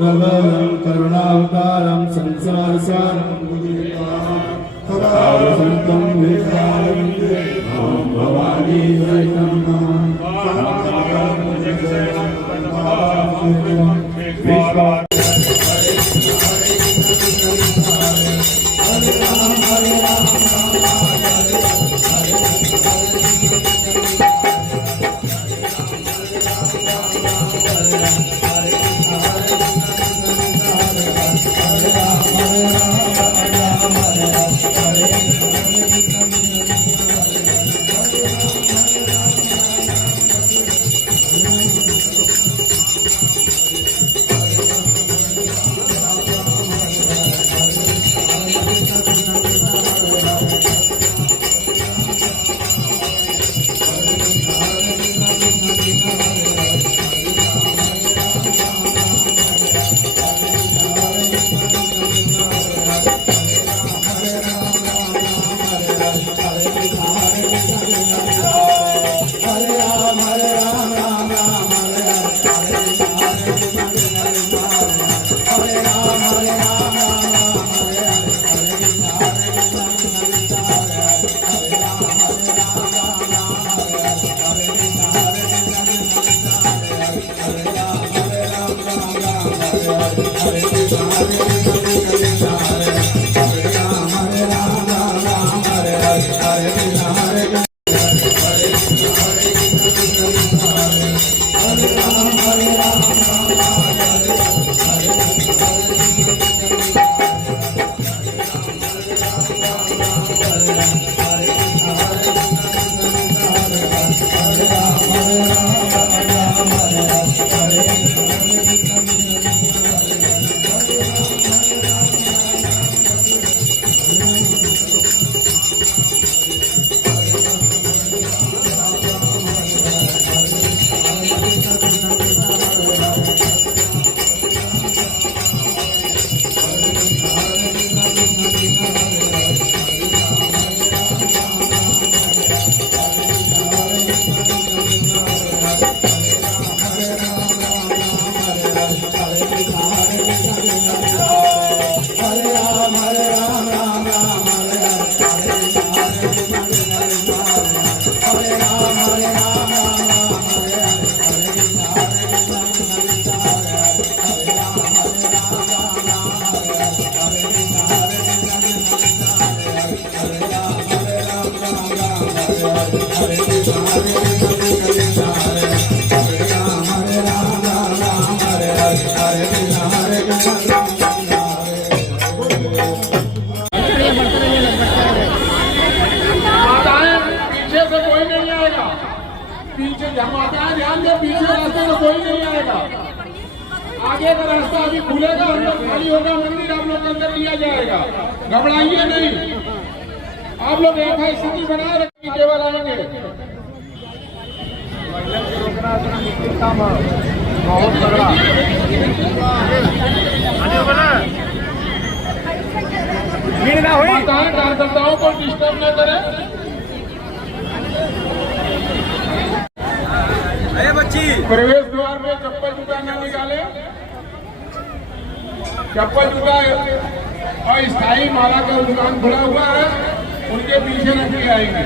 भगवतं करुणावतारं संसारसारं भुजगेन्द्रं विद्यावन्दे ॐ भवानी सहितं पीछे जमाता है, ध्यान दे, पीछे रास्ते में कोई नहीं आएगा। आगे का रास्ता अभी खुलेगा, अंदर खाली होगा मंदिर, आप लोग के अंदर लिया जाएगा। घबराइए नहीं, आप लोग ऐसा स्थिति बनाए रखिए, केवल आएंगे। कार्यकर्ताओं को डिस्टर्ब न करें। प्रवेश द्वार में चप्पल जूता न निकाले। चप्पल जूता अस्थायी माला का दुकान खुला हुआ है, उनके पीछे रख के आएंगे।